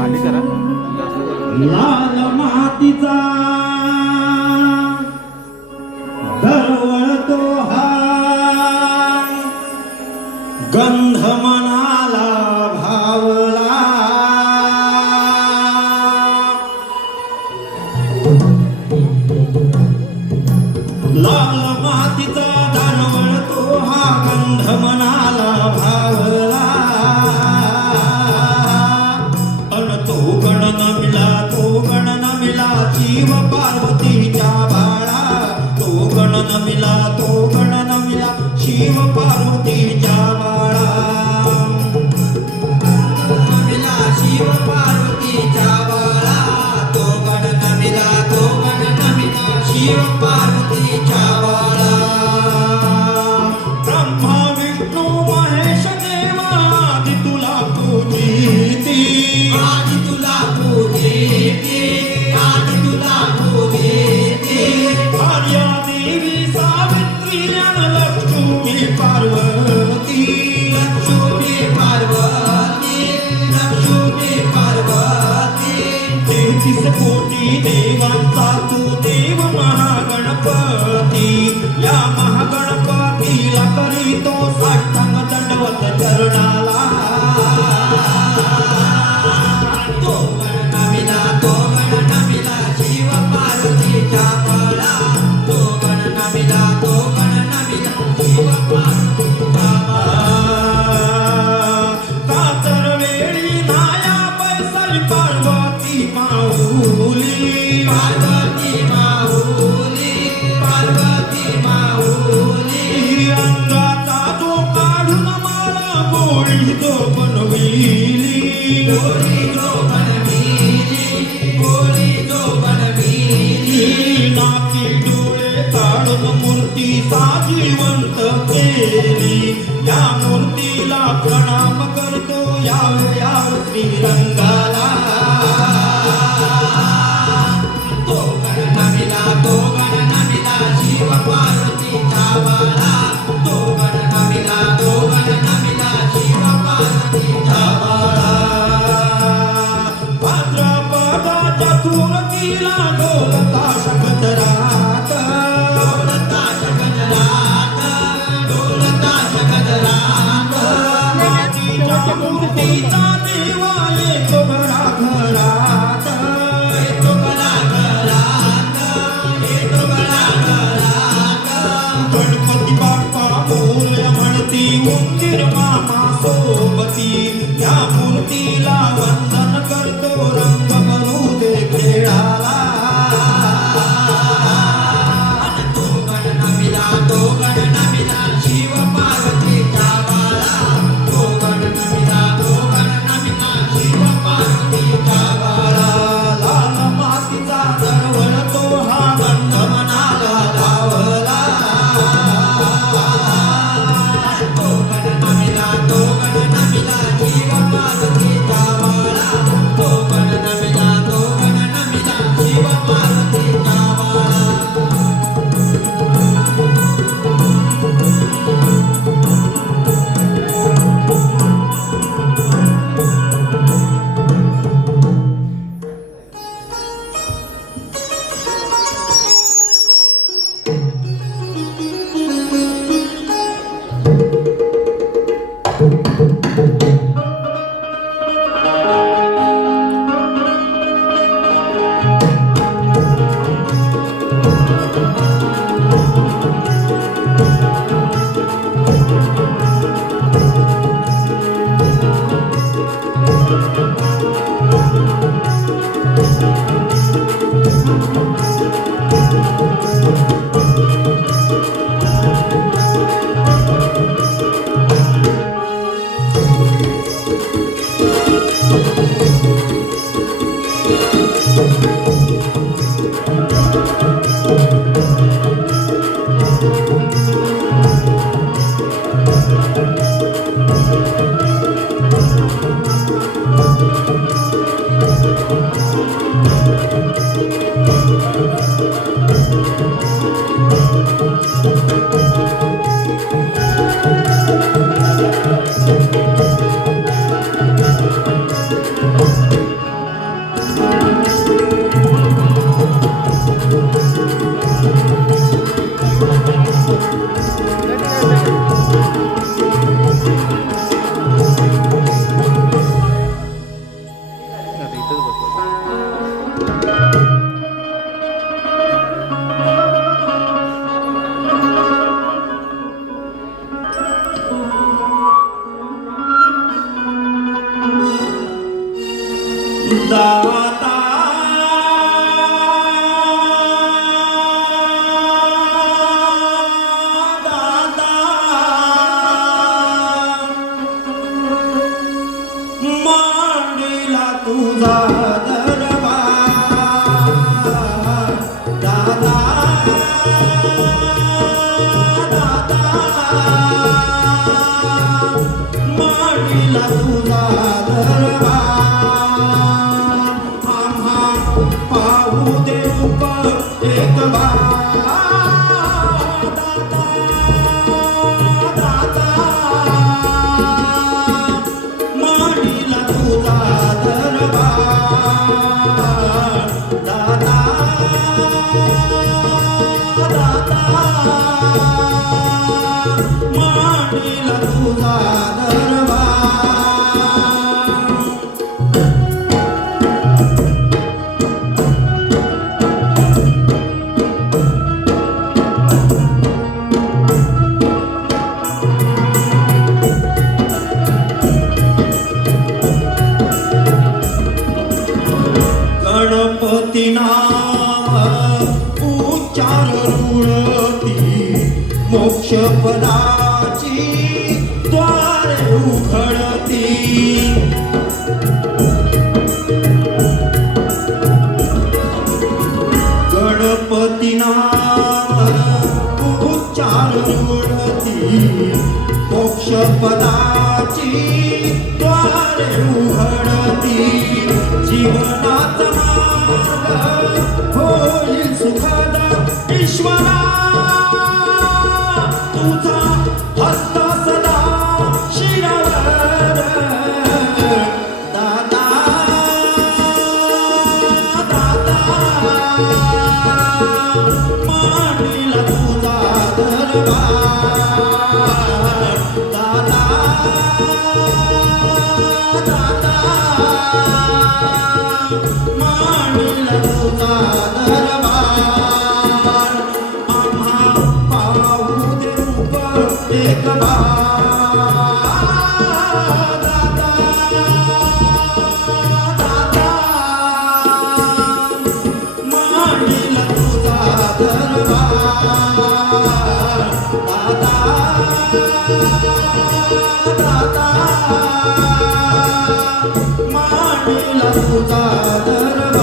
खाली करा लाल मातीचा दरवळतो हा गंध मनाला भावला लाल मातीचा दरवळतो हा गंध मनाला भावला शिव पार्वतीच्या बाळा तो गण नमिला शिव पार्वतीच्या बाळा नमिला शिव पार्वतीच्या बाळा तो गण नमिला शिव पार्वतीच्या बाळा ब्रह्मा विष्णू महेश देवा आदि तुला पूजिती आर्या देवी सावित्री लक्ष्मी पार्वती तेहतीस कोटी देवांचा तू देव महागणपती या महागणपतीला करीतो साष्टांग दंडवत चरणाला तो गण नमिला शिव पार्वतीच्या बाळा तो गण नमिला शिव पार्वतीच्या कातर वेळी नाया पैसल पार्वती माऊली अंगाचा तो काढून मला गोळी तो बनविली नाकी डोळे काढून मूर्ती साजिवंत केली या मूर्तीला प्रणाम करतो याव श्रीरंगाला तो गण नमिला शिव पार्वतीच्या बाळा तो गण नमिला शिव पार्वतीच्या बाळा भाद्रपदाच्या चतुर्थीला ढोलता शकजरात मातीच्या मूर्तीचा देवा येतो घराघरात गणपती बाप्पा मोरया म्हणती उंदीर मामा सोबती या मूर्तीला वंदन करतो रंग भरू दे खेळाला तो गण नमिला शिव पार्वतीच्या बाळा तो गण नमिला शिव पार्वतीच्या बाळा लाल मातीचा दरवळतो हा गंध मनाला भावला तो गण नमिला शिव पार्वतीच्या बाळा तो गण नमिला शिव पार्वतीच्या बाळा दाता दाता मांडीला तुझा दरबार दाता दाता मांडीला तुझा दरबार आम्हा पाहू दे रूप एक बार दाता दाता मांडीला तुझा दरबार दाता दाता मांडीला तुझा दरबार गणपती नाम उच्चार रुळती मोक्ष पदाची द्वारे उघडती गणपती नाम उच्चार रुळती मोक्ष पदाची द्वारे उघडती जीवनाचा मार्ग होईल सुखद ईश्वरा तुझा हस्त सदा शिरावर दाता दाता मांडीला तुझा दरबार दाता दाता मांडीला तुझा दरबार आम्हा पाहू दे रूप एक बार दाता दाता मांडीला तुझा दरबार दाता दाता मांडीला तुझा दरबार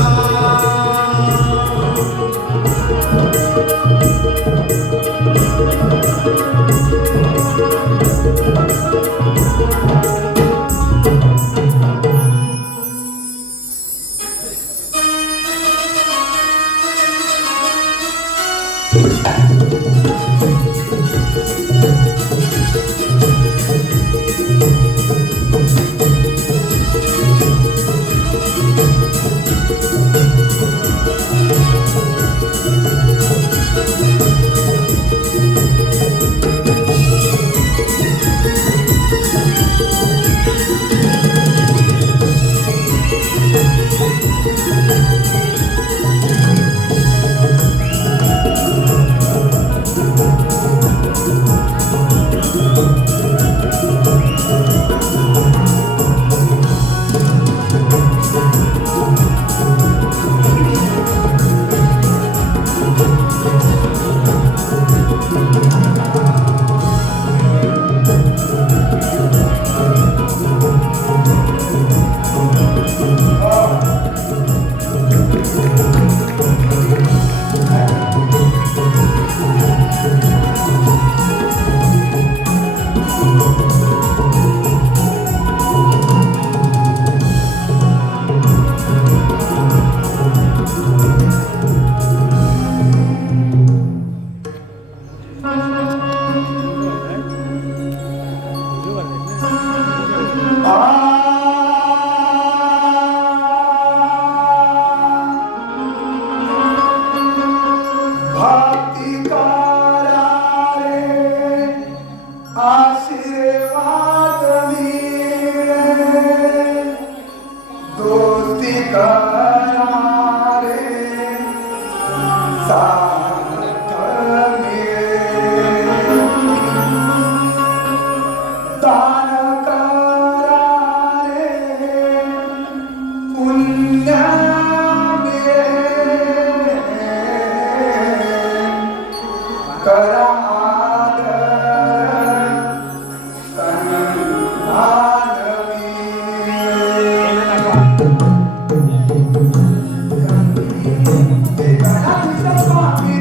स्वामी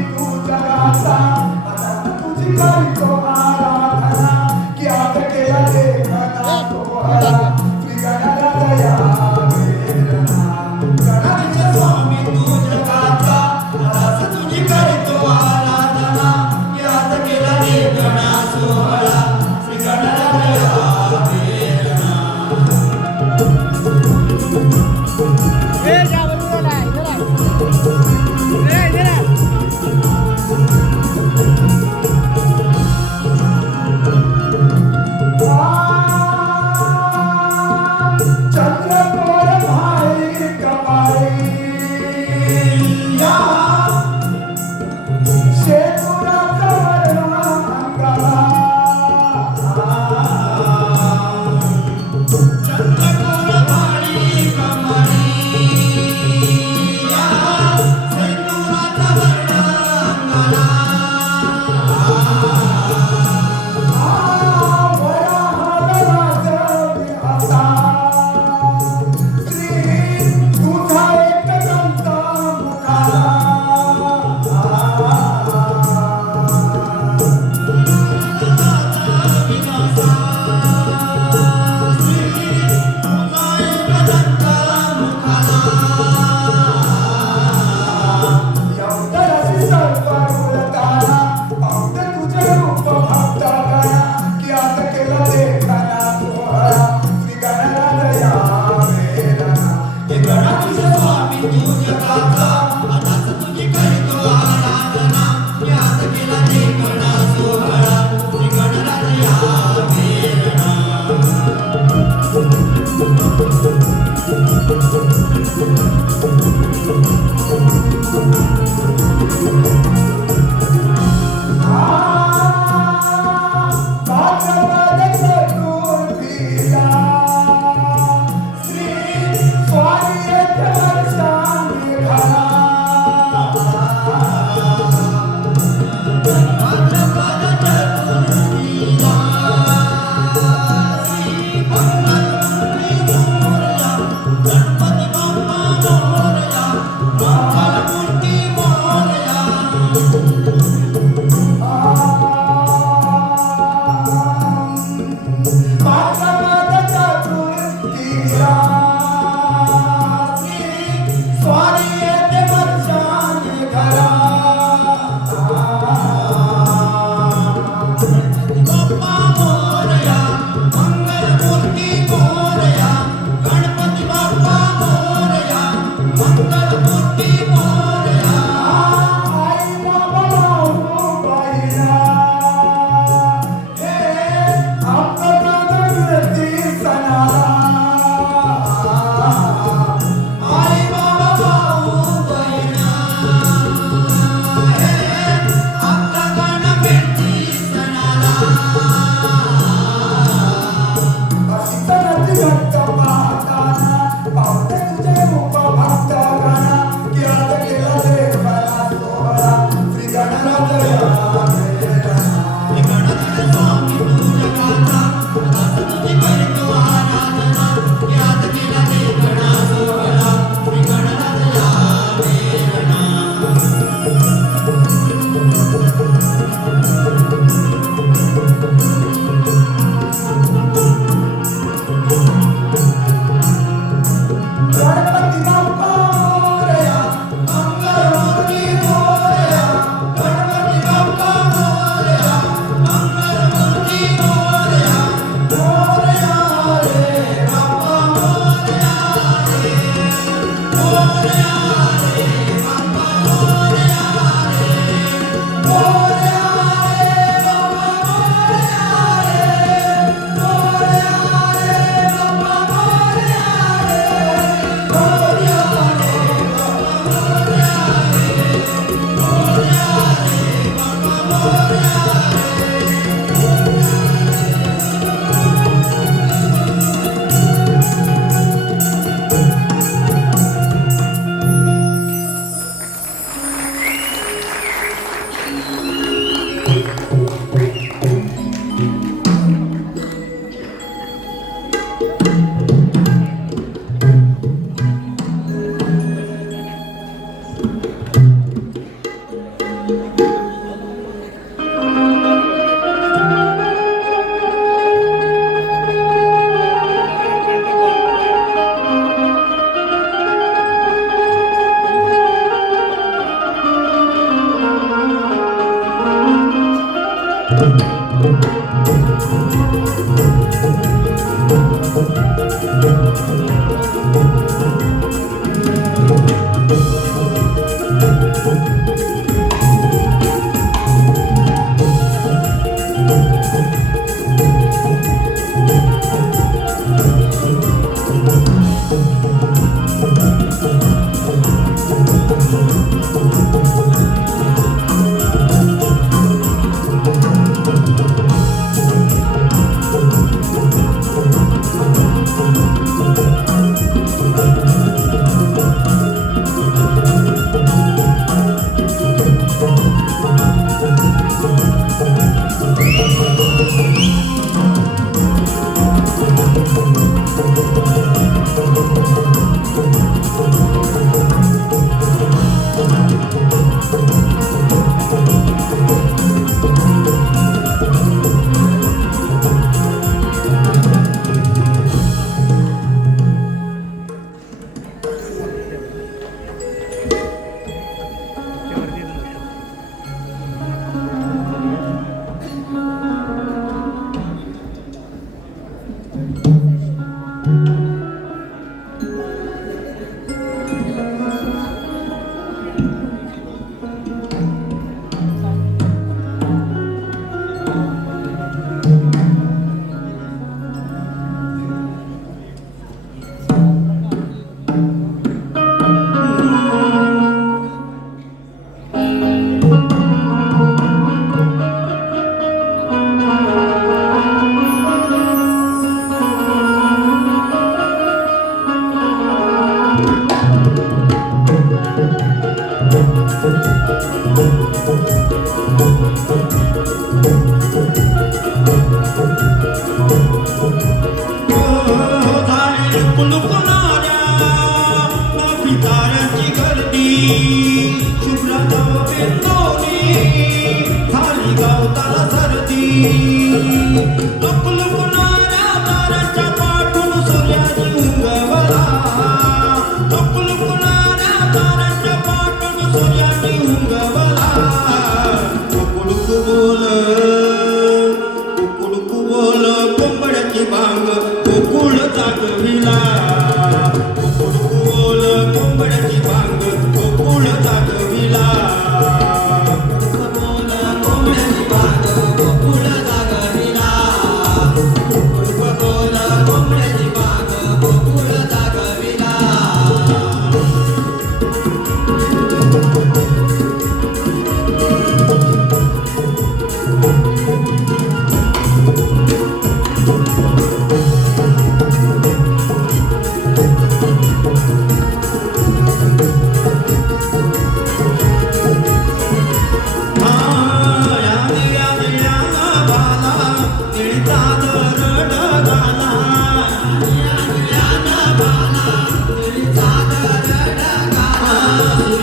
तू जगाचा दास तुझी करीतो आराधना याद केला रे गणा सोहळा श्री गणराया प्रेरणा झाली कुलकुलाऱ्या पिताऱ्यांची गर्दी शुभ्र बिंदोनी झाली गावताला सर्दी कुलकुलाऱ्या ताऱ्यांच्या पाठून सूर्याची उगवला कुलकुलाऱ्या ताऱ्यांच्या पाठून सूर्याची उगवला कुकुडकु बोल कोंबड्याची बांग गोकुळ जागविला कुकुडकु बोल कोंबड्याची बांग गोकुळ जागविला बोल कोंबड्याची बांग गोकुळ जागविला कुकुडकु बोल कोंबड्याची बांग गोकुळ जागविला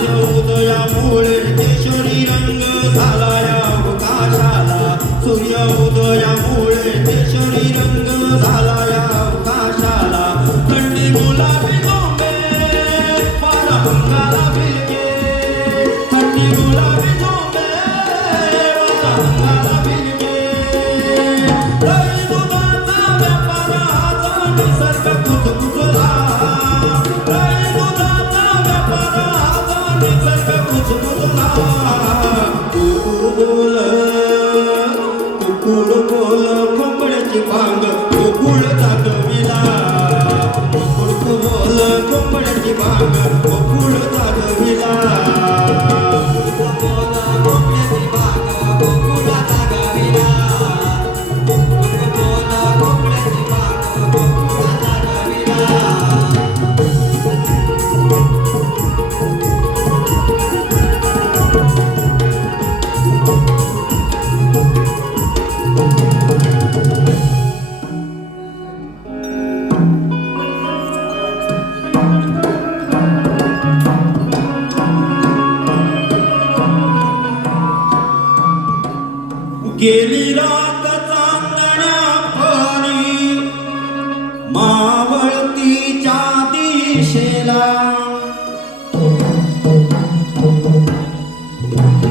उदयामुळे केशरी रंग झाला या अवकाशाला सूर्य उदयामुळे केशरी रंग झाला या अवकाशाला थंडी गुलाबी गोंबे पारा अंगाला भिलके थंडी गुलाबी गोंबे पारा अंगाला भिलके दही दुधाचा व्यापाराचा निसर्ग कुजकुजला दही दुधाचा व्यापाराचा निसर्ग कुजकुजला कुकुड बोल कोंबड्याची बांग गोकुळ जागविला कुकुड बोल कोंबड्याची बांग गोकुळ जागविला बोल कोंबड्याची बांग गोकुळ जागविला कुकुड बोल कोंबड्याची बांग गोकुळ जागविला गेली रात चांदण्या भरी मावळतीच्या दिशेला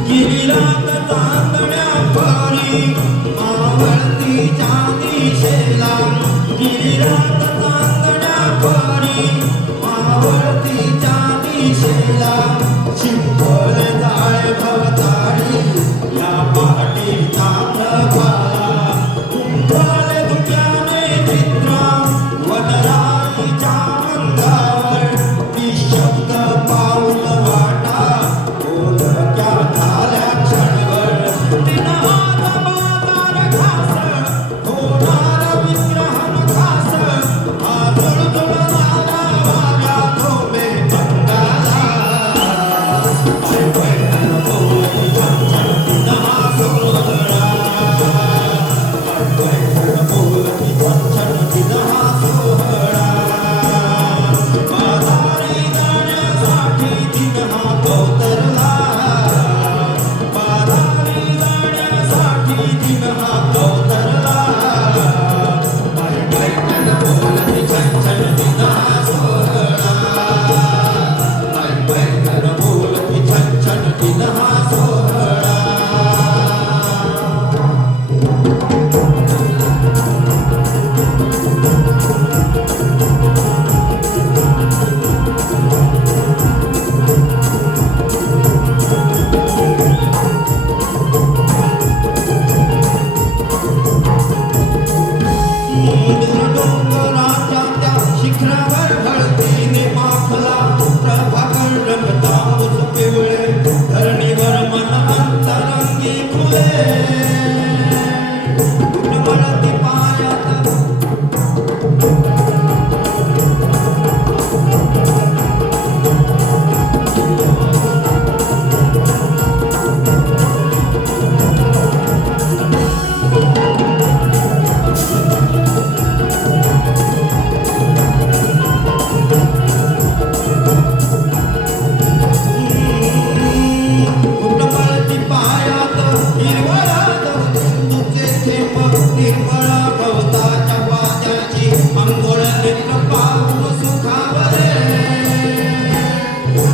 गेली रात चांदण्या भरी मावळतीच्या दिशेला गेली रात चांदण्या भरी मावळतीच्या दिशेला शिंपले जाळे भवताळी या पहाटे चांदभाला कुंभाले धुक्याने चित्रा वनराईच्या अंगावर निशब्द पाऊल वाटा ओळख्या झाल्या क्षणभर दिनहार बाजार घास होणार विग्रहण घास हा जुळजुळणारा वाऱ्या धोबे अंगाला बोल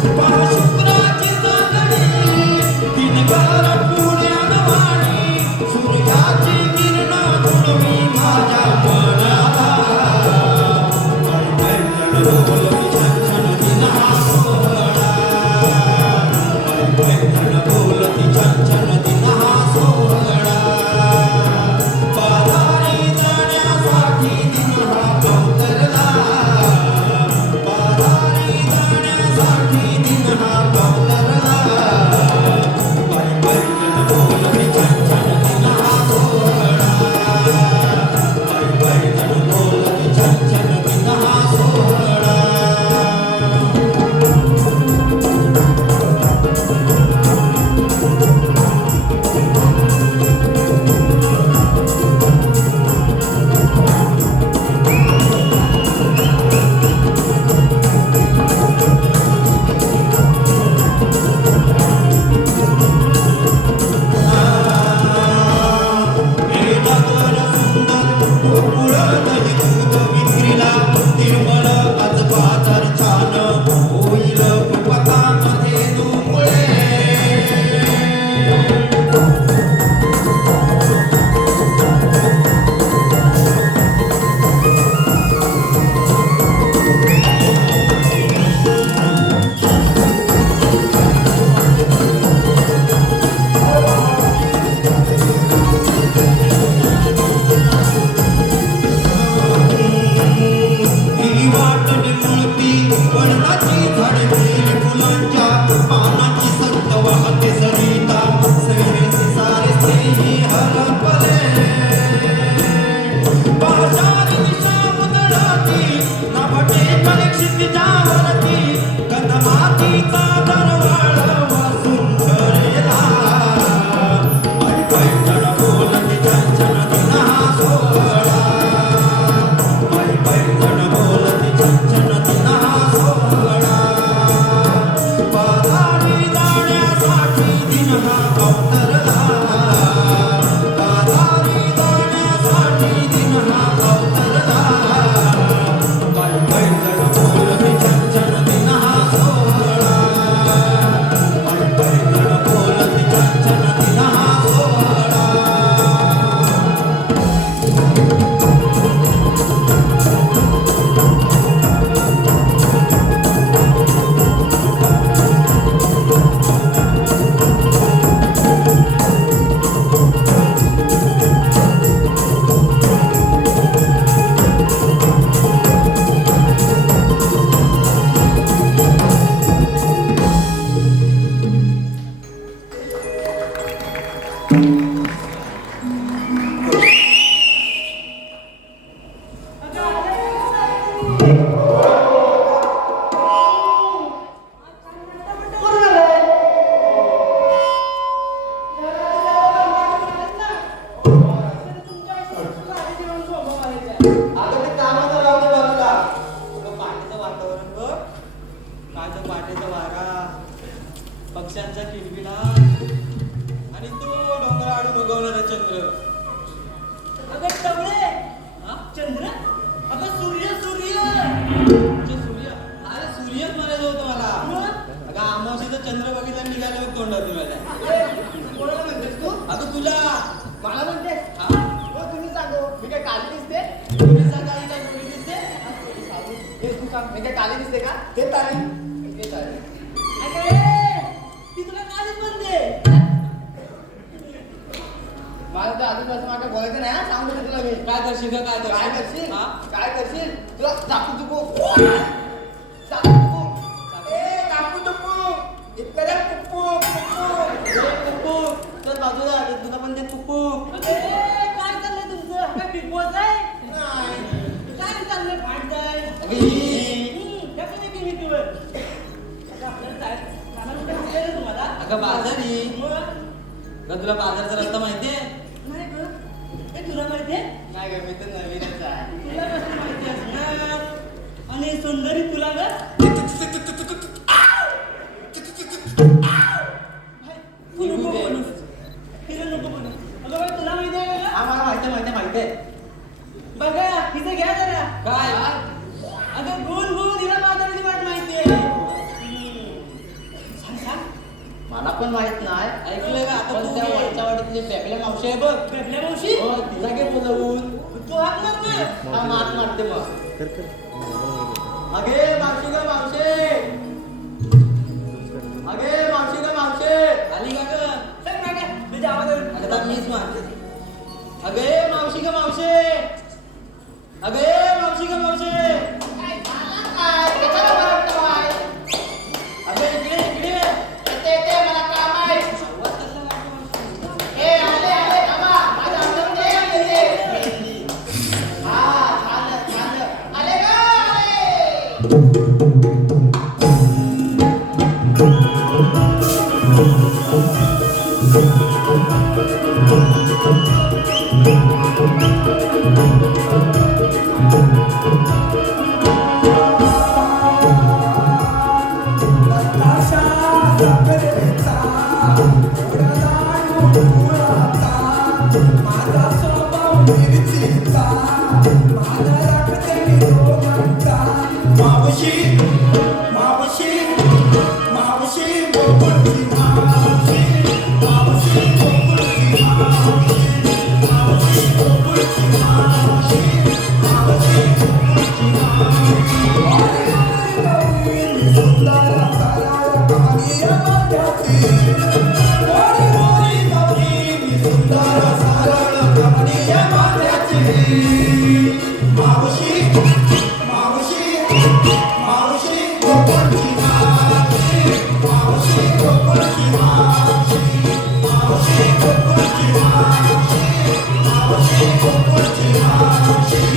शुक्राची चांदणी दिनभर पुण्यात वाणी सूर्याची किरण तुळवी माझ्या मनाला पैठण बोलती छान छान दिन हा सोहळा पैठण बोलती छान छान दिन हा सोहळा बाजारी जाण्यासाठी दिन हा अवतरला बाजारी जाण्यासाठी दिन हा अवतरला पैठण बोलती छान छान दिन हा सोहळा पैठण बोलती छान छान दिन हा सोहळा पक्ष्यांचा किलबिला आणि तो डोंगरावरून उगवणारा चंद्र. अगं टवळे हा? चंद्र अगं सूर्य सूर्य म्हणजे सूर्य. अरे सूर्यच म्हणायचं होतं मला. मग? अगं अमावस्येचा चंद्र बघितला निघाला बघ तोंडातून माझ्या. ए, कोणाला म्हणतेस तू अगं तुला. मला म्हणतेस हा? हो तुम्ही सांगू मी काय काली दिसते तुम्ही सकाळी काय गोरी दिसते? हे तू सांग मी काय काली दिसते का ते ताली ते ताली अगं ती तुला कालीच म्हणते मला तर आजूबाजू माझ्या बोलायचं नाही हा, सांगू दे तुला मी काय करशील ग, काय काय करशील हा? काय करशील तुला चाकू चुकू चाकू चुकू ए चाकू चुकू इतकं पुप्पू पुप्पू ए, पुप्पू चल बाजूला ते तुला पण ते पुप्पू. काय चाललंय तुमचं काय बिग बॉस आहे नाही. काय चाललंय भांडताय अगं ही. कसं नाही मी तुवर आता आपल्याला जायला कुठे दिसतंय रे तुम्हाला अगं बाजारी. मग अगं तुला बाजारचा रस्ता माहितीये? नाही गं हे तुला माहितीये नाही ग, मी तर नवीनच आहे. तुला कसं माहिती असणार आणि सुंदरी तुला ग नको बनू तिला नको बनू अगं बाई तुला माहिती आहे का हा मला माहितीये. बघा तिथे घ्या जरा काय? अगं गुण गुण तिला बाजाराची वाट माहितीये पण माहित नाही ऐकलं का आता पण तू त्या घे. वरच्या वाडीतली बेकल्या मावशी आहे बघ पेपल्या मावशी हो तिला घे बोलवून तू हात मार ना. हा मात मारते मग अगे मावशी ग मावशी अगे मावशी ग मावशी आली का ग? चल मागे. तुझ्या आवाज येईल. आता मीच मारते. अगे मावशी ग मावशी अगे मावशी ग मावशी अगे इकडे इकडे आवाज कसला वाटतो मावशी? नताशा साखरेचा ओढाला मुळाचा माझा स्वभाव मिरचीचा माझा राखते मी दोघांचा मावशी मावशी मावशी गोकुळची मावशी मावशी गोकुळची मावशी मावशी गोकुळची मावशी मावशी गोकुळची मावशी सुंदर सरळ कमनीय माथ्याची मोरी मोरी गौरी सुंदर सरळ कमनीय माथ्याची मावशी मावशी मावशी गोकुळची मावशी मावशी गोकुळची मावशी मावशी गोकुळची मावशी मावशी गोकुळची मावशी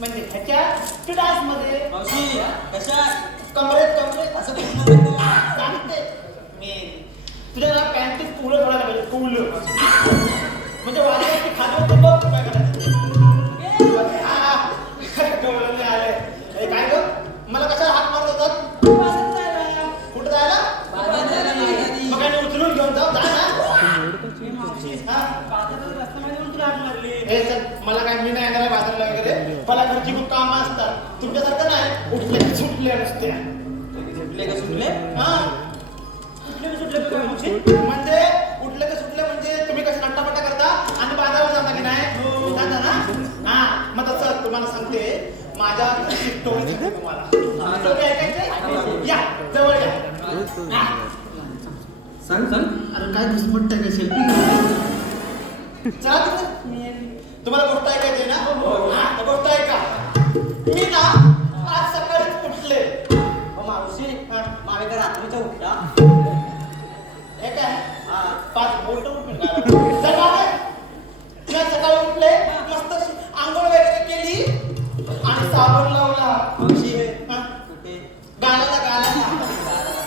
म्हणजे ह्याच्या तू डान्स मध्ये मावशी कशा कमरेत कमरेत असं कुठं म्हणतो? सांगते मी तुझ्या ना पॅन्टीत पुलं थोडा पाहिजे पुलं म्हणजे वाजवायची खात होतं बघ काय करायचं कमरेत नाही आलंय हे काय ग मला कशाला हात मारत होतात बाजारात जायला. कुठं जायला बाजारात जायला मागायची. मग आणि उचलून घेऊन जाऊ जा ना हे मावशी हा बाजारात रस्त्यामध्ये तुला हात मारली. हे चल मला काय मी नाही येणार आहे बाजारला वगैरे मला घरची खूप कामं असतात तुमच्यासारखं नाही उठले की सुटले नुसते. सुटले का सुटले? हा सुटले का सुटले का मावशी? म्हणजे उठले की सुटले म्हणजे तुम्ही कसे नट्टापट्टा करता आणि बाजारावर जाता की नाही जाता ना. हा मग तसं तुम्हाला सांगते माझ्या घरची स्टोरी सांगते तुम्हाला. स्टोरी ऐकायची या जवळ या. हा. सांग सांग. अरे काय घुसमट आहे का सेल्फी चला तुम्ही तुम्हाला गोष्ट ऐकायची ना. हा तर गोष्ट ऐका. मी ना आज सकाळीच उठले. अहो, मावशी हा. मागे का रात्रीचा उठला? हे काय हा. 5 बोल्ट उठून सकाळी उठले मस्त अशी आंघोळ वगैरे केली आणि साबण लावला. मावशी हा? कुठे? गालाला गालाला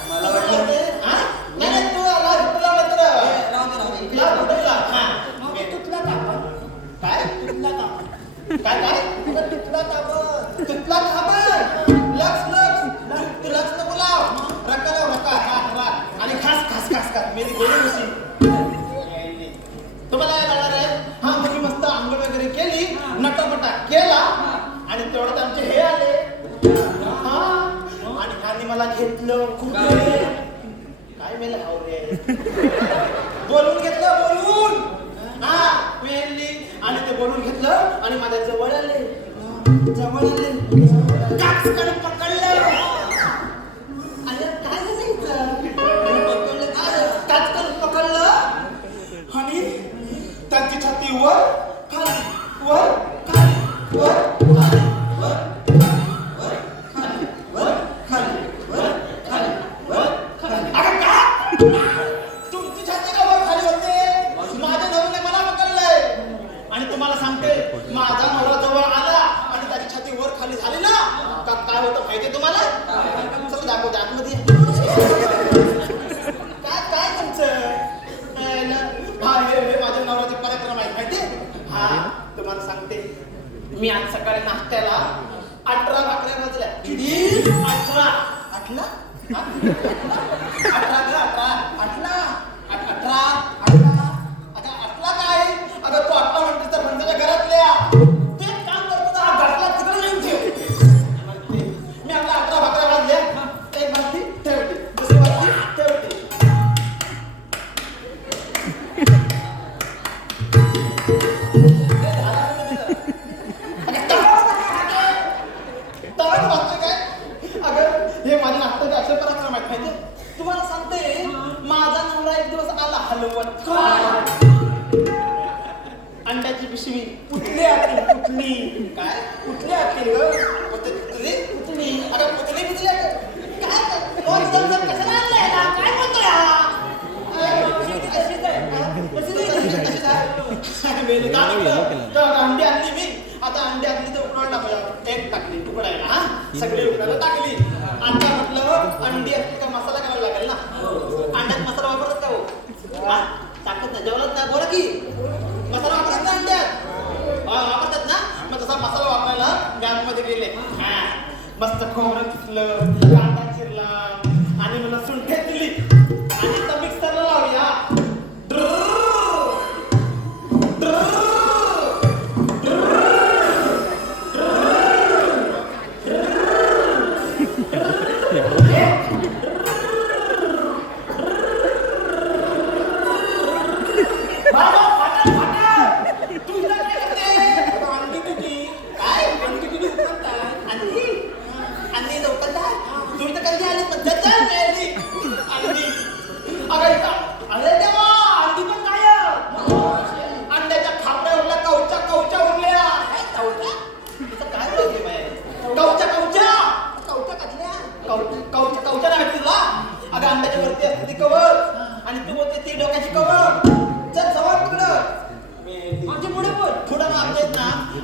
मला वाटलं ते हा? नाही नाही तू आला तुला मात्र राहू दे. तुला कुठला हा मग तुटला ताबा काय तुटला ताबा काय काय तुला तुटला ताबा तुटला खाबर लक्ष लक्ष तू लक्ष नको लाव रक्का लाव रक्का हा आणि खास खास खास खास मेरी गोळी उशी तुम्हाला काय करणार आहे. हा मग मी मस्त आंघोळ वगैरे केली नटापटा केला आणि तेवढ्यात आमचे हे आले. हा आणि ह्यांनी मला घेतलं खूप काय मेल रे बोलून घेतलं बोलून हा मेली आणि ते बोलून घेतलं आणि माझ्या जवळ आले काच काढून पकडलं. अरे काय झालं इथं? पकडलं काय? काच काढून पकडलं आणि त्यांची छाती वर खाली वर खाली वर खाली वर वर खाली वर खाली वर खाली वर खाली. अरे काय तुमची छाती का वर खाली होते? माझ्या नवऱ्याने मला पकडलंय आणि तुम्हाला सांगते माझा नवरा जवळ आला आणि त्याची छाती वर खाली झाली ना का काय होतं माहितीये तुम्हाला? चला दाखवते आतमध्ये. काय काय तुमचं हा हे माझ्या नवऱ्याचे पराक्रम आहेत माहितीये. हा तुम्हाला सांगते मी आज सकाळी नाश्त्याला 18 भाकऱ्या भाजल्या. किती? 18 18 काय अगं तू 18 म्हणतेस तर म्हणजे घरातल्या ते काम करतो हा घातला तिकडे नेऊन ठेव. मी आपल्या 18 भाकऱ्या भाजल्या. एक भाकरी ठेवली दुसरी भाकरी ठेवली. हे माझ्या नाश्त्याचे असे पराक्रम आहेत माहिती. तुम्हाला सांगते माझा नवरा एक दिवस आला हलवत अंड्याची पिशवी कुठली आखी कुठली काय कुठली आखी पुतली अगं पुतली पुतली काय कोण समजत कशाला आणलंय ना काय बोलतोय अंडी आणली मी आता अंडी आणली तर उकडायला टाकूया. एक टाकली उकडायला हा सगळी उकडायला टाकली. अंडा म्हटलं अंडी असली का मसाला करायला लागेल ना. अंड्यात मसाला वापरतात का हो? टाकत ना जेवणात नाही बोला की मसाला वापरतात ना अंड्यात वापरतात ना. मग तसा मसाला वापरायला गॅसमध्ये गेले. मस्त खोबरं किसलं कांदा चिरला आणि मला सुंठे दिली आणि आता मिक्सरला लावूया.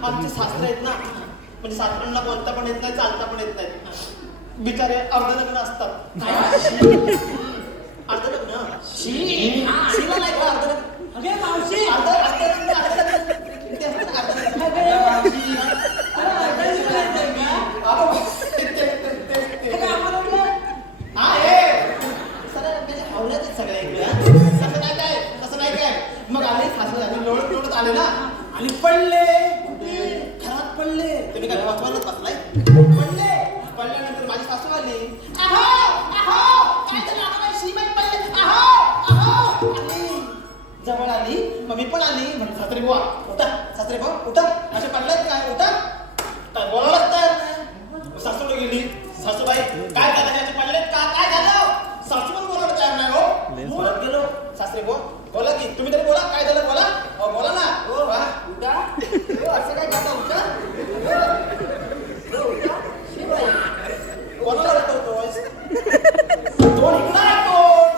आमचे सासरे आहेत ना म्हणजे सासऱ्यांना बोलता पण येत नाही चालता पण येत नाही. बिचारे अर्धलग्न असतात. अर्धलग्न शिला नाही का अर्धलग्न? अगे मावशी अर्धलग्न मग आले सासरे आणि लोळत लोळत आले ना आणि पडले घरात पडले. तुम्ही काय बसवायला बसलाय पडल्यानंतर माझी सासू आली. आहो आहो काय झालं आता काय श्रीमाई पडले आहो आहो आली. जवळ आली मग मी पण आली. म्हणजे सासरे बुवा उठा, सासरे बुवा उठा, असे पडलात काय उठा, काय बोलायलाच तयार नाही. सासूला गेली. सासूबाई काय झालं ह्याचे पडलेत का, काय झालं. सासू पण बोलायला तयार नाही हो. बोलत गेलो. सासरे बुवा बोला की तुम्ही तरी बोला, काय झालं बोला. बोला ना. हो उठा. असं काय करता उठा. कोणाला उठवतोस? दोन इकडं आहे दोन.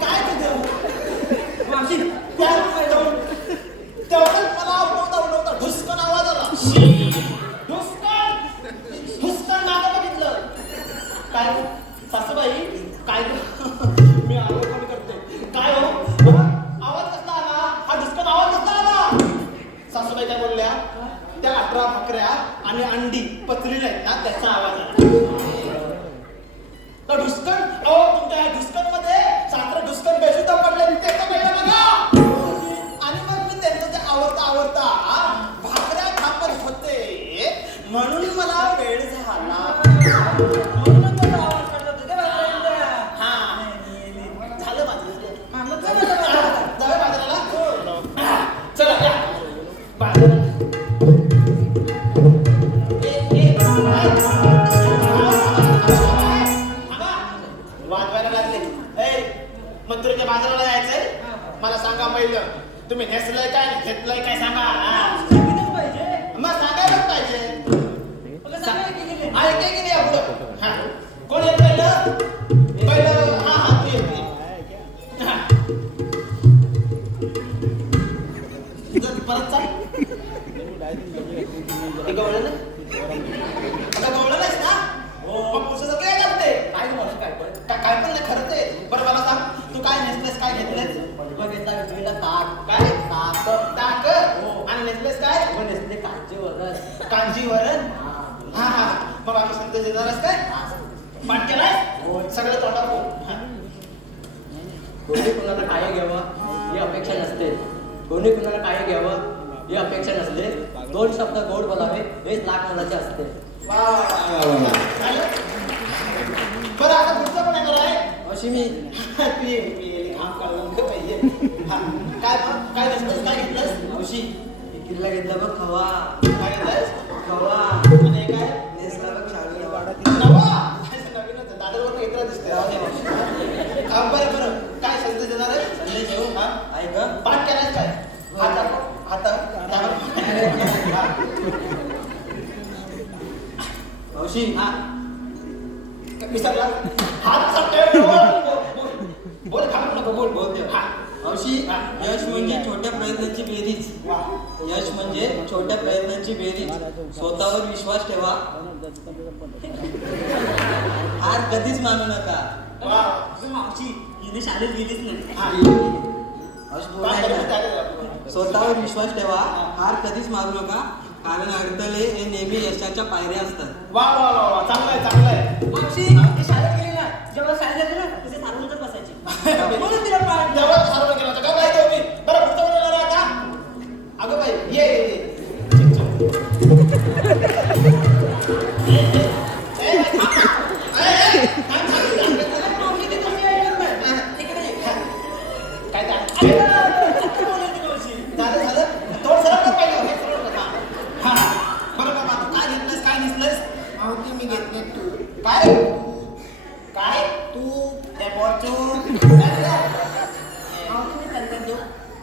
काय तुझं मावशी तेवढंच मला उठवता ढुसकन आवाज आला. ढुसकन नातं बघितलं काय सासूबाई काय मी आलो कमी करते काय हो आवाज कसला आला, हा ढुसकन आवाज कसला आला. सासूबाई काय बोलल्या, त्या 18 बकऱ्या आणि अंडी पचलेल्या आहेत ना त्याचा आवाज आला. तर ढुसकन तुमच्या ढुसकन मध्ये सासरे ढुसकन बेशुद्ध पडले त्याचं पहिलं बघा. आणि मग मी त्यांचं ते आवडता भाकऱ्या थापत होते म्हणून मला वेळ झाला. म्हणून त्याचा आवाज काढत होते ते भाकऱ्यांचा. हा झालं माझं जाऊया बाजाराला. चला या बाजाराला. वाजवायला लागले. मंदिराच्या बाजाराला जायचंय. मला सांगा पहिलं तुम्ही नेसलंय काय घेतलंय काय सांगा. मग सांगायलाच पाहिजे. ऐके की नाही पुढं. हा कोण येत पहिलं पहिलं. हा तू येते. परत चाल गवळलं ना आता गवळलं नाहीस ना. मग पुरुषाचं काय करते काय पण नाही खरं ते. बरं मला सांग तू काय नेसलेस काय घेतलेस. घेतला ताक. काय ताक आणि नेसलेस काय नेसले कांजीवरण. हा हा मग आम्ही संदेश देणारच काय पाठ केलाय सगळं तोंडावर बोल. कोणी कुणाला काय घ्यावं ही अपेक्षा नसते. कोणी कुणाला काय घ्यावं ही अपेक्षा नसते. 2 शब्द गोड बोलावे हेच लाख मोलाचे असते. बरं आता पुढचं पण येणार आहे. अशी मी काम काढलं पाहिजे. काय नसतंस काय घेतलंस. मावशी किल्ला घेतला बघ खवा. काय घेतलंस खवा आणि काय नेसला बघ शाळेला नवीनच दादरवर येतला दिसतोय. बरं काय संदेश देणार आहे. संदेश येऊ ऐक पाठ केलाय काय आता मावशी हा विसरला हात बोल खाऊ नको बोल हा मावशी यश म्हणजे छोट्या प्रयत्नांची बेरीज. यश म्हणजे छोट्या प्रयत्नांची बेरीज. स्वतःवर विश्वास ठेवा. हार कधीच मानू नका. मावशी हिने शाळेत गेलीच नाही. स्वतःवर विश्वास ठेवा. हार कधीच मारू नका कारण अडथळे हे नेहमी यशाच्या पायऱ्या असतात. वा वा वा वा चांगलंय. मावशी ती शाळेत गेली ना जेव्हा शाळेत गेली ना तसे सारवूनच बसायची. म्हणून तिला पाठ जेव्हा सारवण केलं होतं का काय तुम्ही. बरं पुढचं बोलणार आहे आता. अगं बाई ये झालं थोडं सरळ पाहिजे. बरं बाबा तू काय घेतलंस काय नेसलंस. मावती मी घेतले तू काय काय तू त्या बॉटू मावती मी थंडे देऊ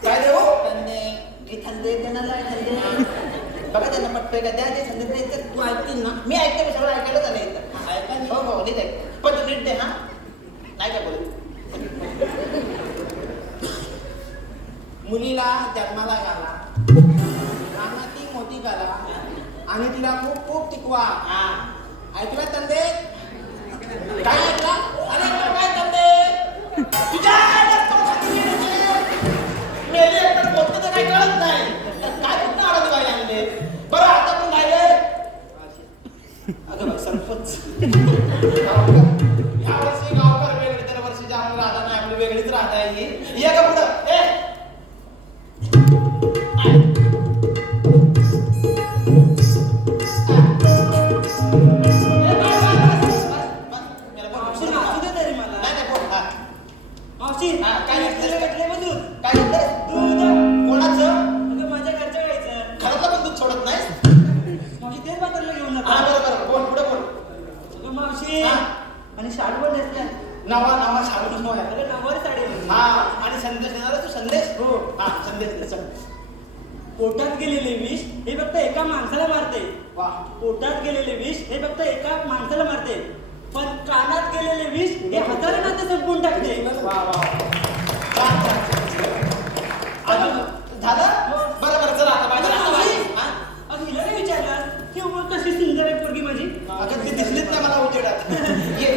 काय देऊ. थंडे घे थंडे देणार आहे थंडे. बघा त्यांना पटतोय का द्या ते संदेश द्यायचं. तू ऐकतील ना. मी ऐकते मी सगळं ऐकायला झालं इथं. ऐका मी. हो नीट ऐक पण तू नीट दे. हा नाही काय बोलत. मुलीला जन्माला घाला. ती मोठी करा आणि तिला खूप खूप टिकवा. हा ऐकला तंदे. काय ऐकला. अरे काय तंदे तुझ्या मेली एकतर बोलतो तर काही कळत नाही. काय कुठं आला तू काय आणले. बरं आता पण राहिले. अगं बघ सरपंच ह्या वर्षी गावकर वेगळे दरवर्षी जाऊन राहता नाही आपली वेगळीच राहता ही. ये का पुढं ए तूच सोडत नाहीस मावशी तेच बाजारला घेऊन हा जातात. बरोबर बोल पुढे बोल अगं मावशी हा. आणि साडी पण नेसल्या. नवा शाळेत आहे अरे नववारी साडी आहे. हा आणि संदेश देणार तू संदेश हो. हा संदेश दे चल पोटात गेलेले विष हे फक्त एका माणसाला मारते. वा पोटात गेलेले विष हे फक्त एका माणसाला मारते, पण कानात गेलेले विष हे हजारो नाते संपवून टाकते. वा वा छान छान अजून झालं बरं बरं चला आता बाजार आता बाजार. हा? अगं हिला नाही विचारलं की उगाच कशी सुंदर आहे पोरगी माझी. अगं ती दिसलीच नाही मला उजेडात ये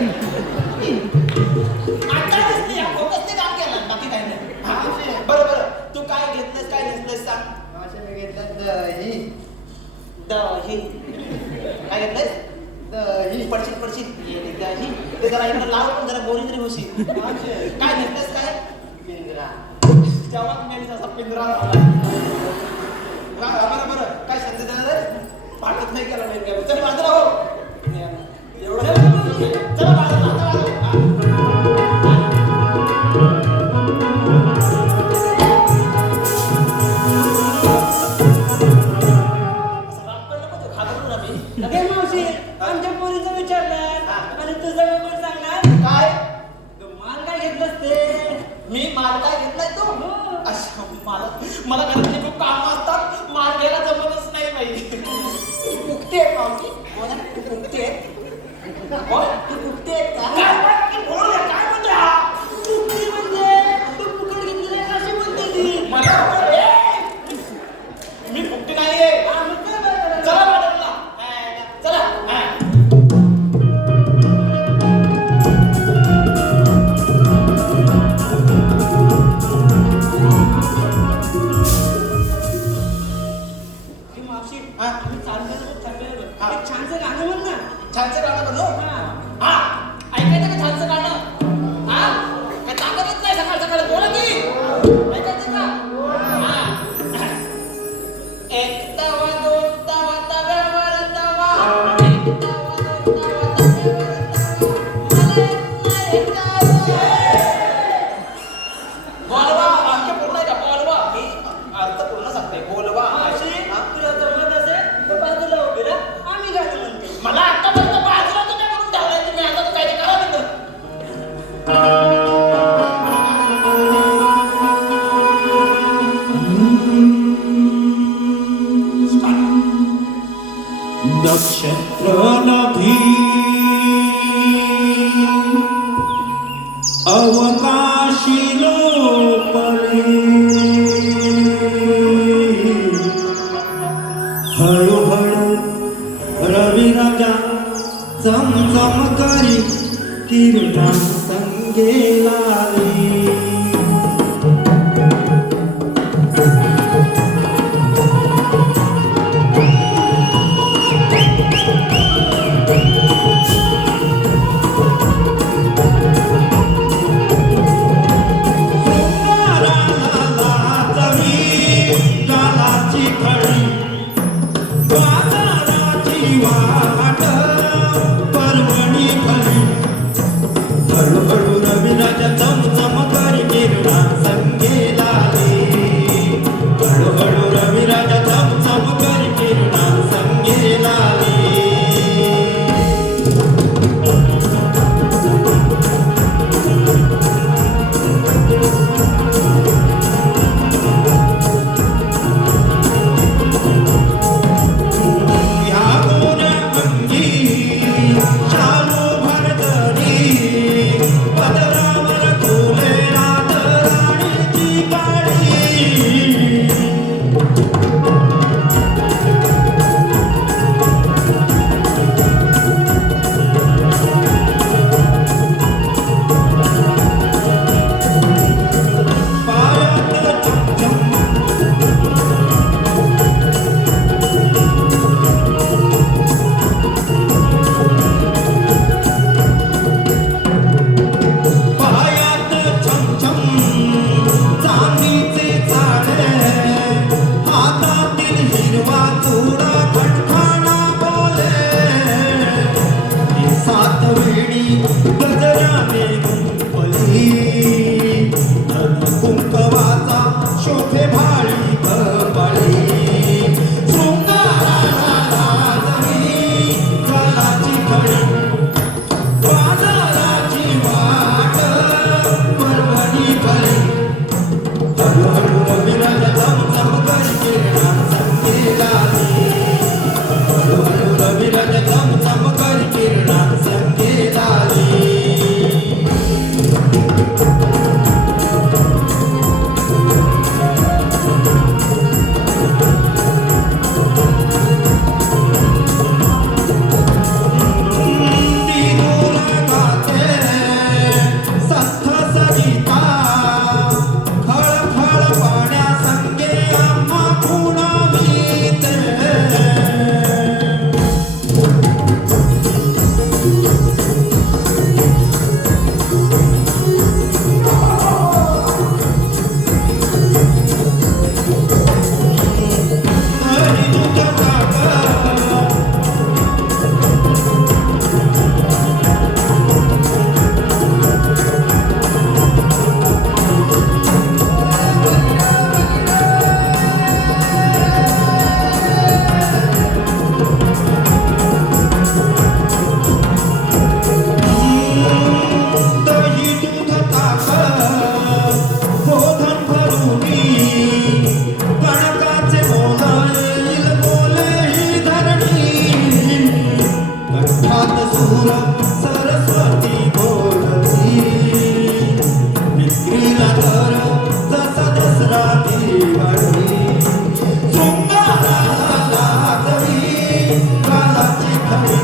आता दिसली या फोकसने काम केलं बाकी काही नाही हा बरं बरं तू काय घेतलंस काय नेसलंस सांग मी घेतलं दही दही काय घेतलंस दही पडशील ये दही ते जरा इकडं लाव पण जरा बोरी तरी होशील काय घेतलंस काय पिंजरा जेव्हा मेलीस असा पिंजरा बरं काय संधी देणार पाठच नाही केला नाही चल बाजूला हो एवढं चला बाजूला आता अगे मावशी आमच्या पोरीचं विचारलं आणि तुझं मी पण सांगणार. काय माल काय घेतलंस ते? मी माल काय घेतलाय तू अच्छा मला घरातली खूप कामं असतात माल घ्यायला जमतच नाही बाई तू फुकते आहे मावशी हो ना तू फुकते कोण तू फुकते काय म्हणते हा फुकटी म्हणजे तू फुकट घेतलेली आहे अशी म्हणते ती. मला मी फुकटी नाहीये हा, मग काय बरं? चला मॅडमला चला ही मावशी हा. आम्ही चाललेलो बघ, चाललेलो बघ. हा. एक छानसं गाणं म्हण ना. छानचं गाणं म्हणू हा. हा ऐकायचं का छानचं गाणं हा काय ताकदच नाही सकाळ सकाळ बोला की ऐकायचं का हा एक तवा दोन तवा तव्यावर तवा एक तवा दोन तवा तव्यावर बोलवा वाक्य पूर्ण आहे का बोलवा मी अर्थ पूर्ण सांगते बोलवा मावशी हा? तुला जमत असेल तर बाजूला उभी राहा, आम्ही गाणं म्हणतो. मला आतापर्यंत बाजूला तुम्ही करून ठेवलाय तुम्ही आता तर काय ते करा तिथं नक्षत्र नभी अवकाशी लोपले हळूहळू रविराजा चमचम करी किरणा संगे लाली हळूहळू रविराजा चमचम करी किरणा संगे लाली हळूहळू रविराजा चमचम करी किरणा संगे लाली या गोऱ्या अंगी शालू भरतरी पदरावर तुले रात राणीची काळी पायात चमचम पायात छमछम चांदीचे चाळे हातातील हिरवा चुडा खटखाना बोले सात वेळी गजराने गुंफली कुंकवाचा शोभे भाळी कपाळी शृंगार सुर सरस्वती बोलती विक्रीला तर जसा दसरा दिवाळी शृंगारा लागली कालाची खरी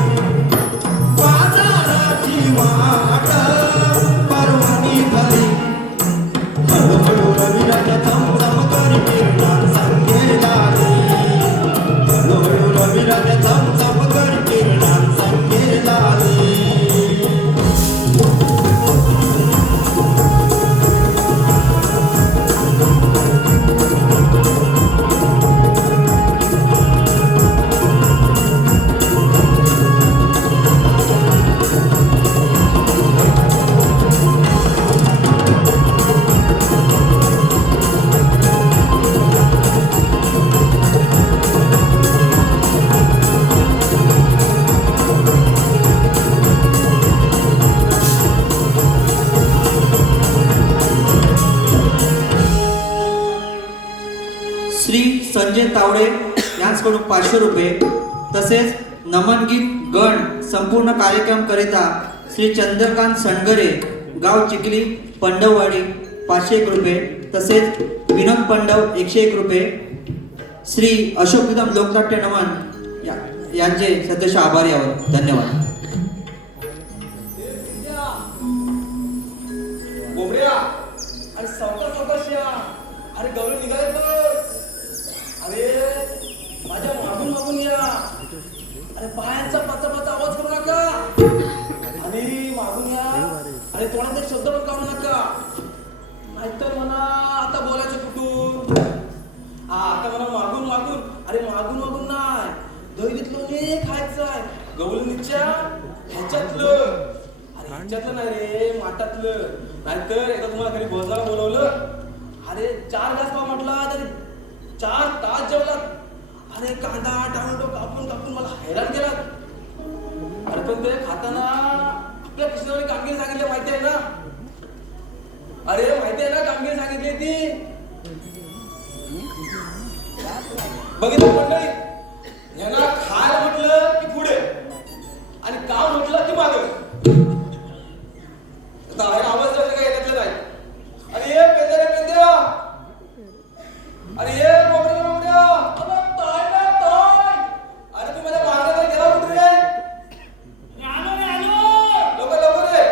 बाजाराची वाट पर्वणी भरी हळूहळू रविराजा चमचम करी किरणात संगेला आली हळूहळू रविराजा चमचम करी किरणात संगेला आली श्री संजय तावडे यांच्याकडून 500 रुपये तसेच नमनगीत गण संपूर्ण कार्यक्रम करिता श्री चंद्रकांत सणगरे गाव चिखली पंडववाडी 501 रुपये तसेच विनोद पंडव 101 रुपये श्री अशोक निदम लोकनाट्य नमन यांचे सदस्य आभारी आहोत. धन्यवाद. बोबड्या अरे सावकाश या अरे गौरव निघाले तर अरे माझ्या मागून या अरे पायांचा पाचा आवाज करू नका आणि मागून या अरे तोंडात एक शब्द पण काढू नका नाहीतर मला आता बोलायचं कुठून आता मला मागून अरे मागून नाही दहीत लोणी खायचं आहे गवळणीच्या ह्याच्यातलं ह्याच्यातलं नाही रे माठातलं नाहीतर एकदा तुम्हाला घरी भोजनाला बोलवलं अरे 4 घास खावा म्हटला तरी 4 तास जेवला अरे कांदा टोमॅटो कापून मला हैराण केला अरे पण ते खाताना आपल्या कृष्णाने कामगिरी सांगितली माहिती आहे ना अरे माहिती आहे ना कामगिरी सांगितली ती बघितलं मंडळी यांना खायला म्हटलं की पुढे आणि काम म्हटलं की मागे आवाज काय येण्यातलं नाही अरे ये पेंद्या अरे ये बोबड्या अरे तू माझ्या मागण्याकडे गेला कुठे रे लवकर रे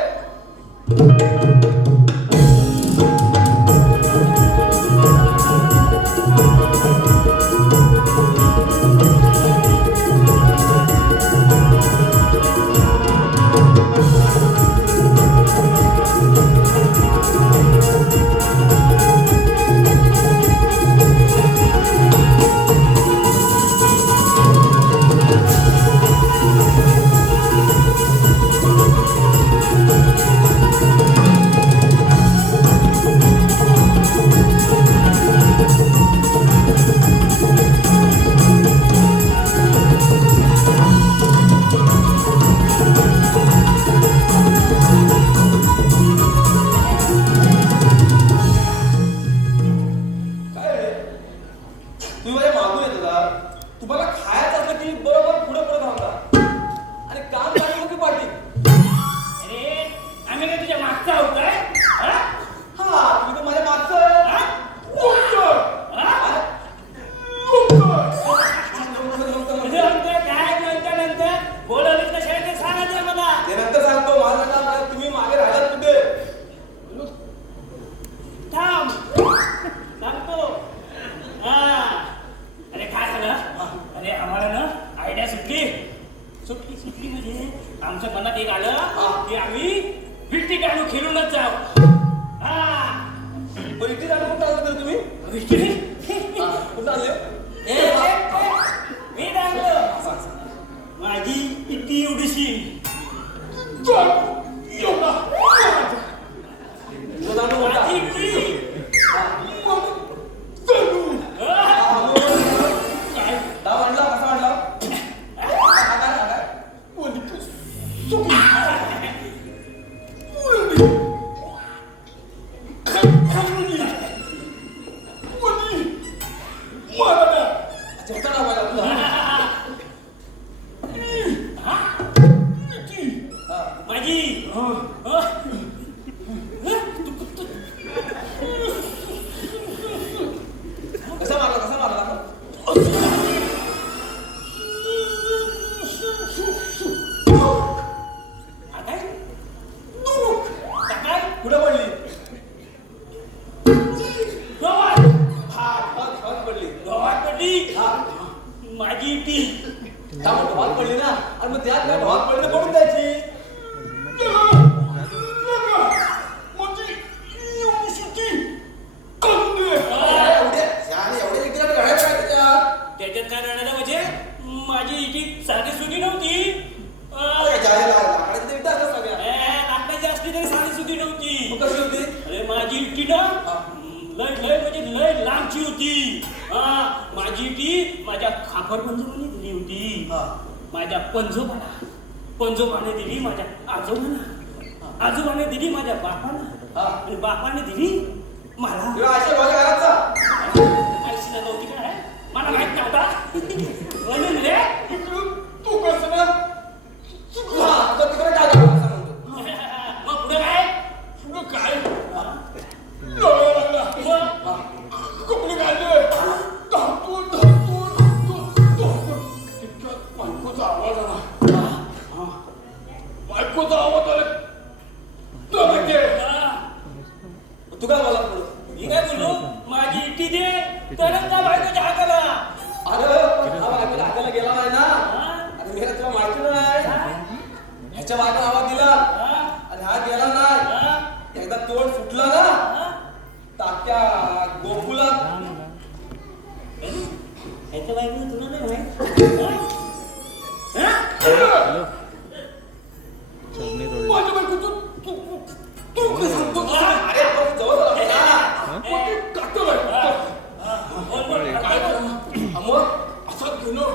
माझी इटी. त्यामुळे ढोवात पडली ना आणि मग त्यात काय ढोवात पडली तर पडून द्यायची. त्याच्यात काय राहणार म्हणजे माझी इटी साधी सुधी नव्हती. लाकडाची असली तरी साधी सुधी नव्हती. कशी होती? अरे माझी इटी ना लय लय म्हणजे लय लांबची होती. माझी इटी माझ्या खापर पंजोबाने दिली होती. माझ्या पंजोबाने दिली माझ्या आजोबांना. आजोबाने दिली माझ्या बापाला आणि बापाने दिली मला. आईशीला नव्हती काय मला माहित नव्हता म्हणून रे तू कसं ना मग पुढे काय पुढं काय लागला कपडे घालले धावतो तितक्यात बायकोचा आवाज आला. बायकोचा आवाज आला तू काय बोला मी काय बोललो माझी इटी दे तरच त्या बायकोच्या हाताला. अरे हाताला गेला नाही ना. आता मी तुला माहिती नाही ह्याच्या बायकोला आवाज दिला आणि हा गेला नाही. एकदा तोंड फुटलं ना टाक्या गोकुलात. ह्याच्या बायकोला तुला नाही माहित. माझ्या बायको तू कसं सांगतो? अरे पण जवळ असाच गेलो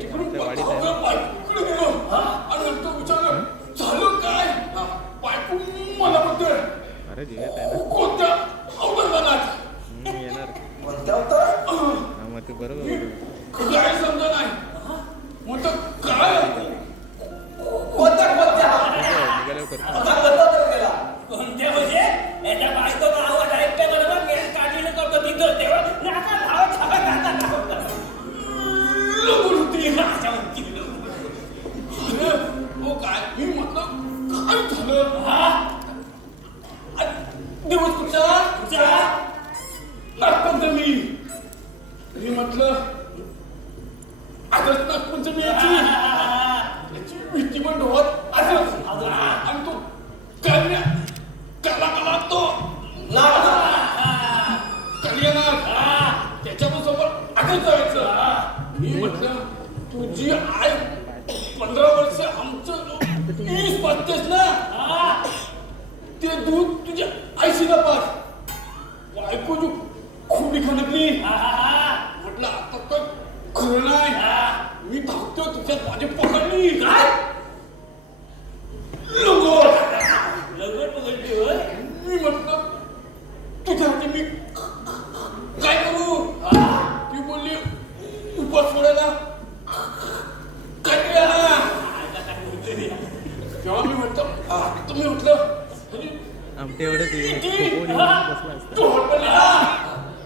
तिकडून बायकोकडे गेलो आणि नंतर विचारलं झालं काय. बायको मला म्हणते कोणत्या अवधानात कोणत्या होता काय समजा नाही म्हणतं काय कोणत्या कोणत्या म्हणजे याच्या बायकोचा आवाज ऐकल्याबरोबर गॅस काढलेलं करतो तिथं तेव्हा नाका धावत माझ्यावरती हो काय मी म्हटलं काय झालं दिवस कुठचा नागपंचमी. मी म्हटलं आजच नागपंचमी याची भीती पण ढोवत आजच आणि तो काला तो कल्याणात त्याच्याबरोबर आजच जायचं. मी म्हटलं तुझी आई 15 वर्ष आमचं वीस पाचतेस ना ते दूध तुझ्या आईशी ना पास बायको जो खोडी खणकली. म्हटलं आता तर खरं नाही. मी धावतो तुझ्यात माझी पकडली काय लगड पकडली होय. मी म्हटलं तुझ्यासाठी मी काय करू. ती बोलली उपास सोडायला काय केला. तेव्हा मी म्हटलं तुम्ही म्हटलं आमटे एवढं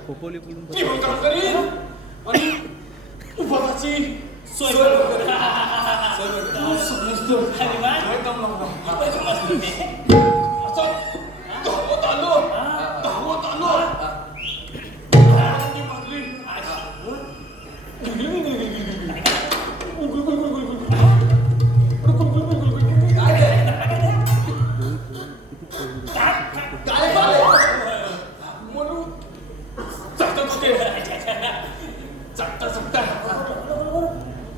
खोपोली पडून ती पण काम करीन आणि उपासाची सोय समजतो काय काम लागला असं धावत आलो ती म्हटली म्हणून चकटा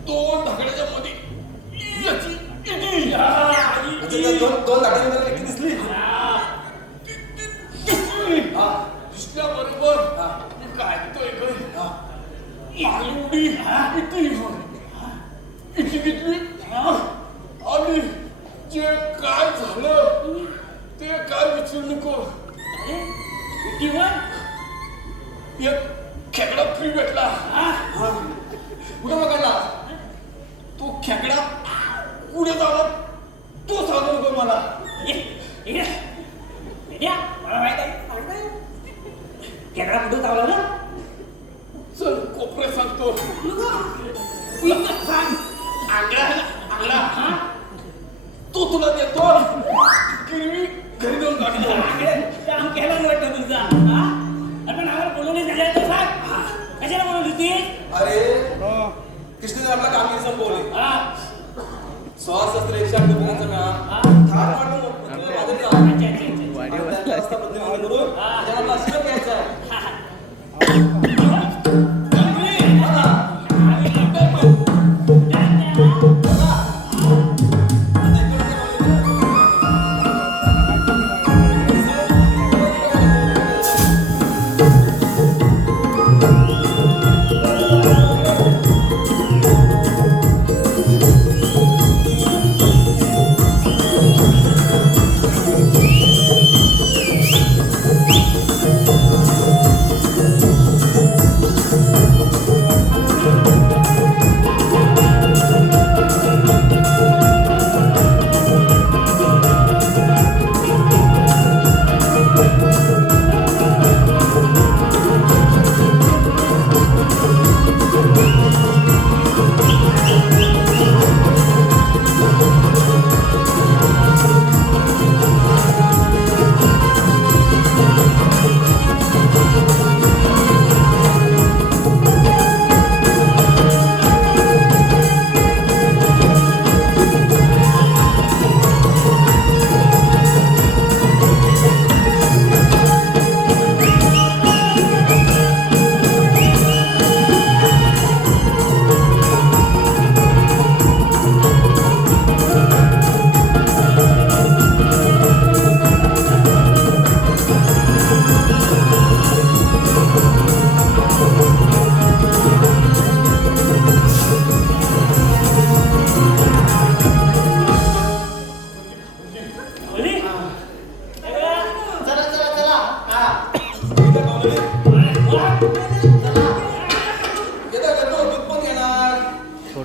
दोन धाकड्याच्या मध्ये याची दोन लाखांची एकटी दिसली. दिसल्याबरोबर मी काय उडी इथे घेतली आणि जे काय झालं ते काय विचारू नको. एक खेकडा फ्री भेटला. कुठं पकडला तो खेकडा पुढे जावा तो सांगू नको मला. खेकडा कुठं चावला ना चल कोपरे सांगतो. आंगडा तो तुला देतो गिरवी घरी जाऊन टाकतो. काम केलं नाही वाटतं तुझा. आपण आम्हाला बोलवले झाले तर सांग कशाला बोलवली होती. अरे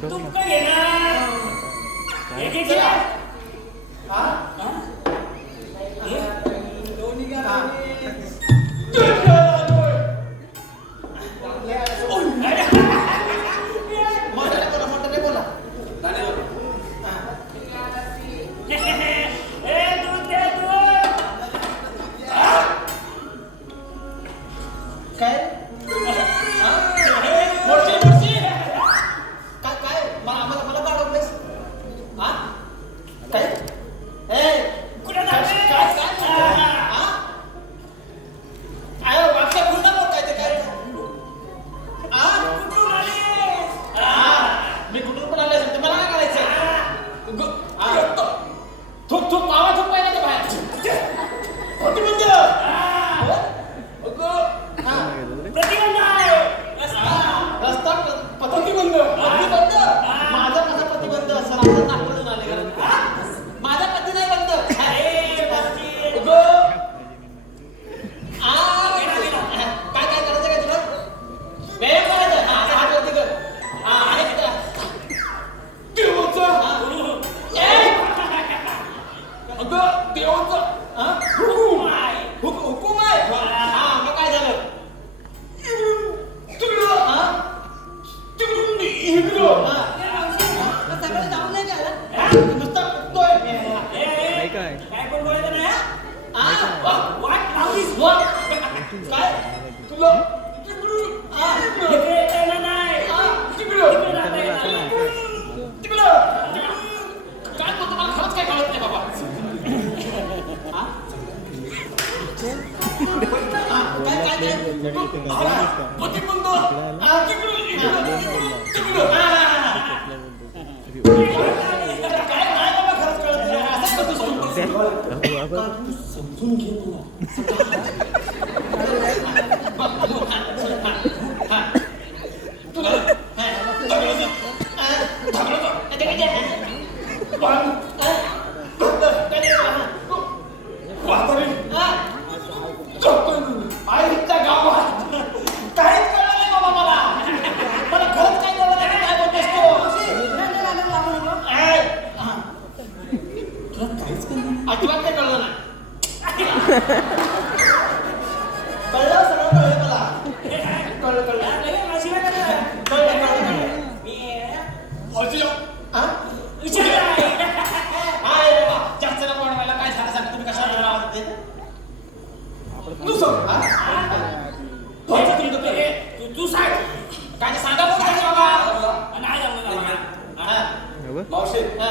तू काय घेणार? एक एक घे. हा? हा? दोन्ही घ्या हा. मोठ्याने बोला. नाणे बघ. हा. ए, दूध दे, दूध. काय हा? मोर्ची. काय मला पाठवलंस हा काय कुठे जाते? हा? काय वाक्य पुन्हा बोल काय ते काय हा? कुठून आली? मी कुठून पण आले असेल तर मला काय करायचं थूक मावा थूक पाहिजे का बाहेर होती म्हणजे प्रतिबंध आहे. रस्ता प्रतिबंध माझा कसा प्रतिबंध असं रास्ता नागपूरहून आले का माझा पती नाही बंद अरे, बापरे. काय करायचं काय तुला व्यायाम करायचं हात वरती कर आणि तिथं देवाचं देवाचं हुकूम आहे. हुकूम आहे मग काय झालं सगळं जाऊन नाही का नुसता कुठतोय ए, काय? काय पण बोलायचं नाही, हा? वाट लावलीस. काय तुला इकडे येता नाही. तिकडे जाता येणार नाही. काय बोलतो मला खरंच काय कळत नाही बाबा काय प्रतिबंध काय नाही बाबा खरंच कळत नाही असं करतो समजून घे आईच्या गावात काहीच कळलं नाही बाबा मला खरंच काय कळलं नाही काय बोलतोस तू काहीच कळलं नाही अजिबात काही कळलं नाही कळलं सगळं कळलं मला कळलं लगे माशिवाय करा. कळलं मी अजून हा विचारलं आहे. हाय बाबा जास्त नको वाढवायला काय झालं सांग तुम्ही कशाला आवाज देत तू सांग व्हायचं तुमचं ए, तू सांग. काय ते सांगा बघ काय बाबा नाही जमलं. मावशी हा.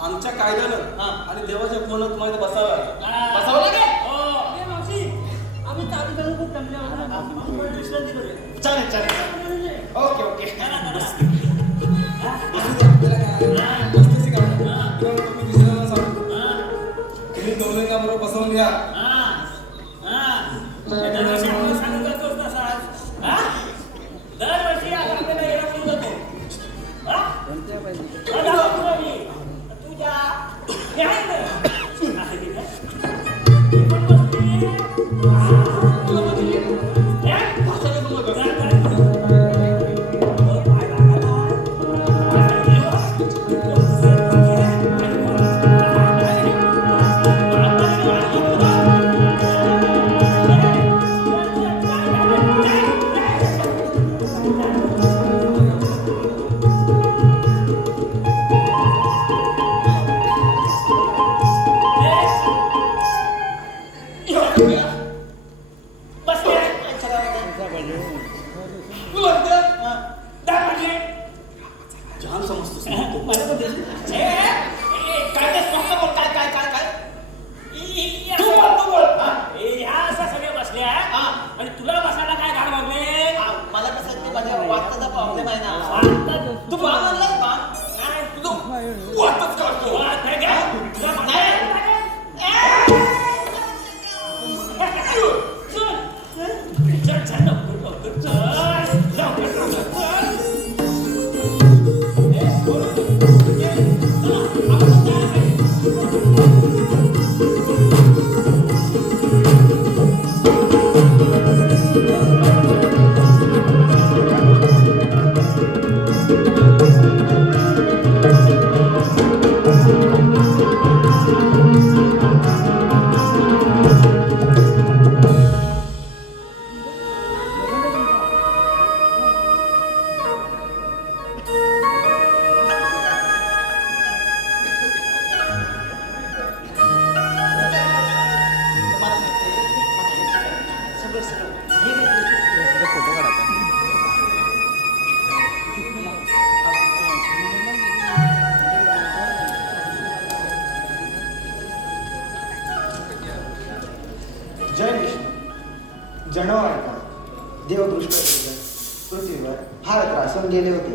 आमच्या कायद्यानं हा. आणि देवाच्या कोणात तुम्हाला इथं बसावं लागेल. बसावं लागेल? चालेल ओके बसण्याची काय? किंवा तुम्ही दुसऱ्याला सांगू. तुम्ही दोन एकाबरोबर बसवून घ्या. दरवर्षी आपण सांगत जातोस तसाच. हा? दरवर्षी आता आपल्याला यायला सुरू जातो. हा? आता बघतो मी. तुझ्या हे आहे ना? असं ठीक आहे. ही पण बसते. तुला बसली? हे? जा, जा. जणवाळकर देवदृष्ट पृथ्वीवर फार त्रासून गेले होते.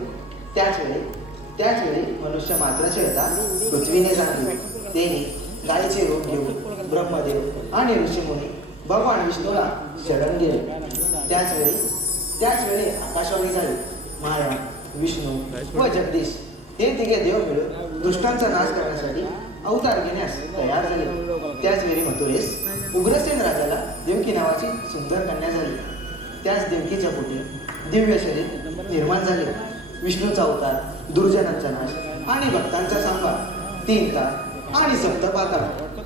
त्याचवेळी मनुष्य मात्राची व्यथा पृथ्वीने जाणली. तेही गायीचे रूप घेऊन ब्रह्मदेव आणि ऋषीमुनी भगवान विष्णूला शरण गेले. त्याचवेळी आकाशवाणी झाली. माया, विष्णू व जगदीश हे तिघे देव मिळून दुष्टांचा नाश करण्यासाठी अवतार घेण्यास तयार झाले. त्याचवेळी मथुरेस उग्रसेन राजाला देवकी नावाची सुंदर कन्या झाली. त्याच देवकीच्या पोटी दिव्य शरीर निर्माण झाले. विष्णूचा अवतार, दुर्जनांचा नाश आणि भक्तांचा सांभाळ, 3 ताल आणि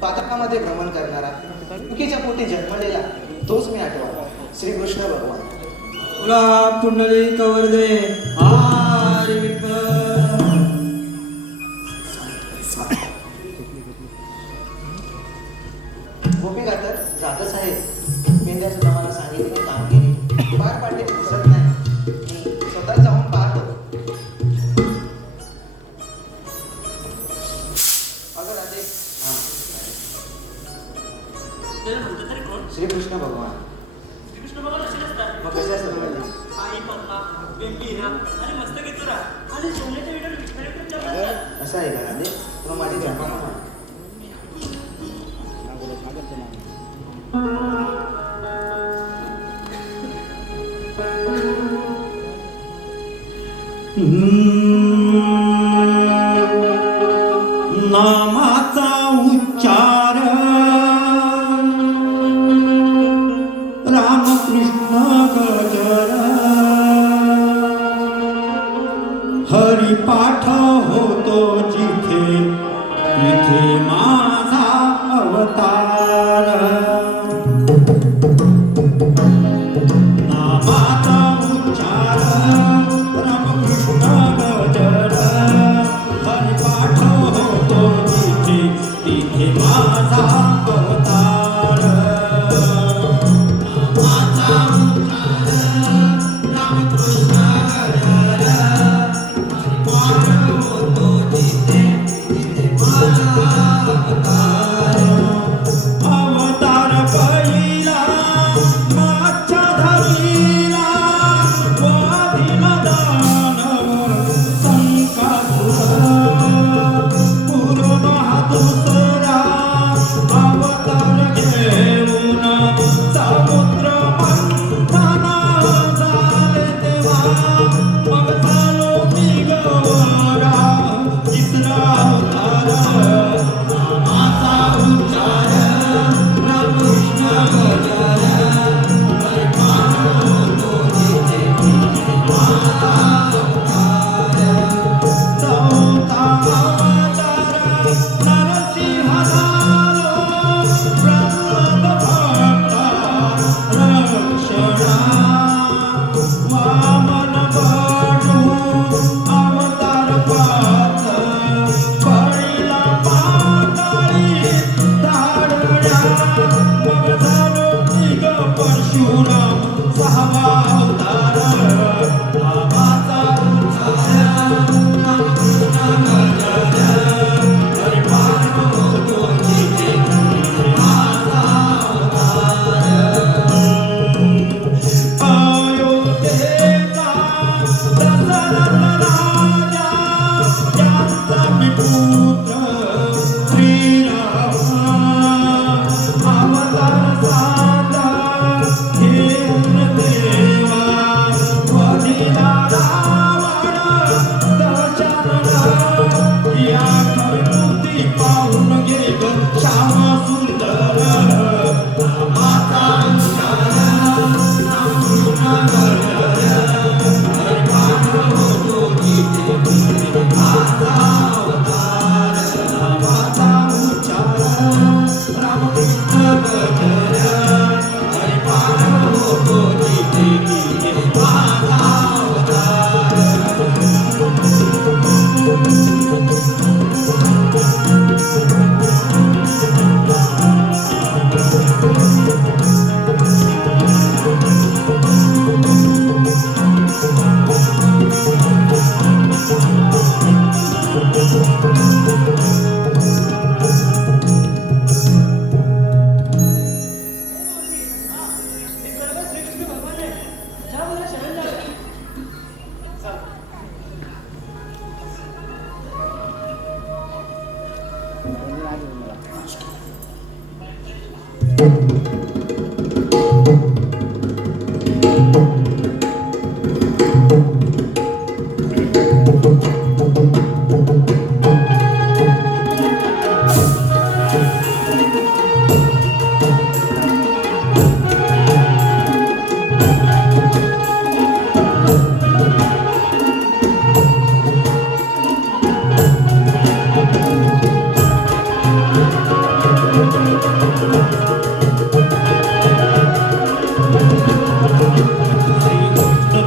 पातकामध्ये भ्रमण करणारा देवकीच्या पोटी जन्मलेला तोच मी आठवा श्रीकृष्ण भगवान. तुला पुंडली कवर्दे हरी विठ्ठल. गोपिका तर जातच आहे. मेंढ्या सुद्धा मला सांगितले काम केले पार पाडले दिसत नाही. मी स्वतः जाऊन पाहतो. अगं राधे, त्याला म्हणतो तरी कोण? श्रीकृष्ण भगवान. श्रीकृष्ण भगवान असे नसतात. मग कसे असतात? आई पद्मा, बेंबी हिरा आणि मस्तकी तुरा आणि सोन्याच्या विटावर विठ्ठल चढवतात. असं आहे का राधे? मग माझी जन्म नामाचा उच्चार रामकृष्ण गजर हरिपाठ होतो जिथे तिथे माझा अवतार. नामाचा उच्चार रामकृष्ण गजर हरिपाठ होतो जिथे तिथे माझा अवतार. नामाचा उच्चार रामकृष्ण गजर हरिपाठ होतो जिथे तिथे माझा अवतार.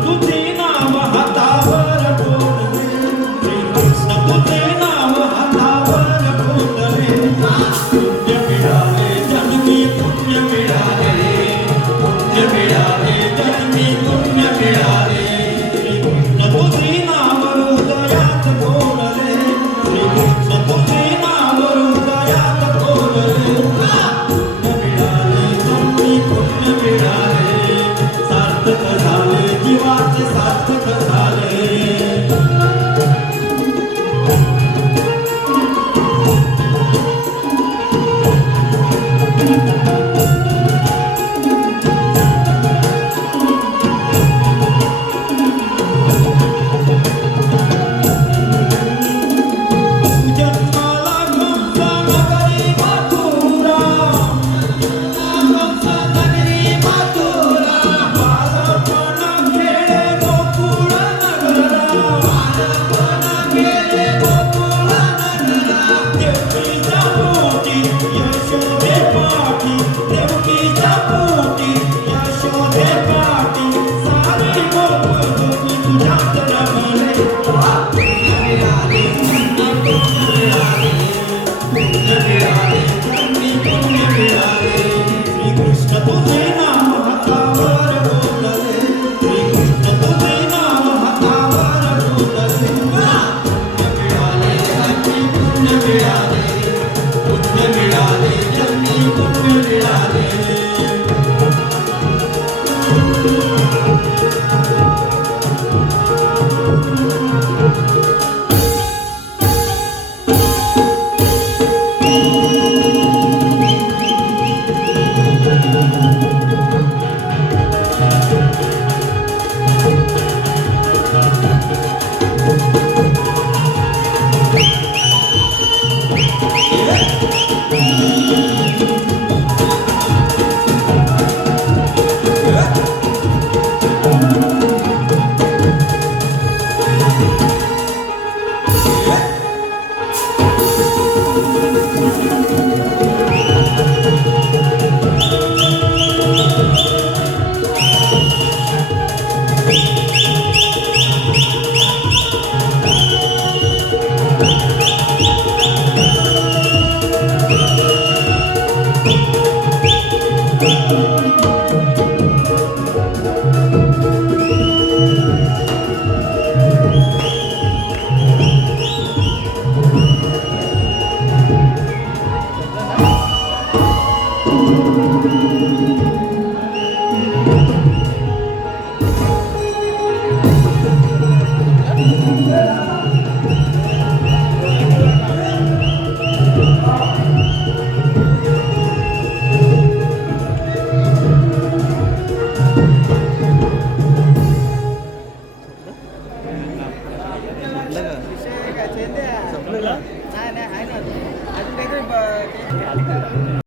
तुझे नाव हातावर ठेवले श्रीकृष्ण तुझे नाव हातावर ठेवले पुण्य मिळाले जन्मी पुण्य मिळाले पुण्य मिळाले जन्मी पुण्य मिळाले श्रीकृष्ण तुझे नाव हृदयात कोरले श्रीकृष्ण तुझे नाव हृदयात कोरले पुण्य मिळाले जन्मी पुण्य मिळाले सार्थक झाले जीवाचे सार्थक झाले जन्माला कंस नगरी मथुरा कंस नगरी मथुरा बालपण खेळे गोकुळ नगरा बालपण खेळे गोकुळ नगरा देवकीच्या पोटी यशोदे पाठी देवकीच्या पोटी यशोदे पाठी सारे गोकुळ तुझ्यात रमले श्रीकृष्ण तुझे नाव हातावर ठेवले श्रीकृष्ण तुझे नाव हातावर ठेवले पुण्य मिळाले पुण्य मिळाले जन्मी पुण्य मिळाले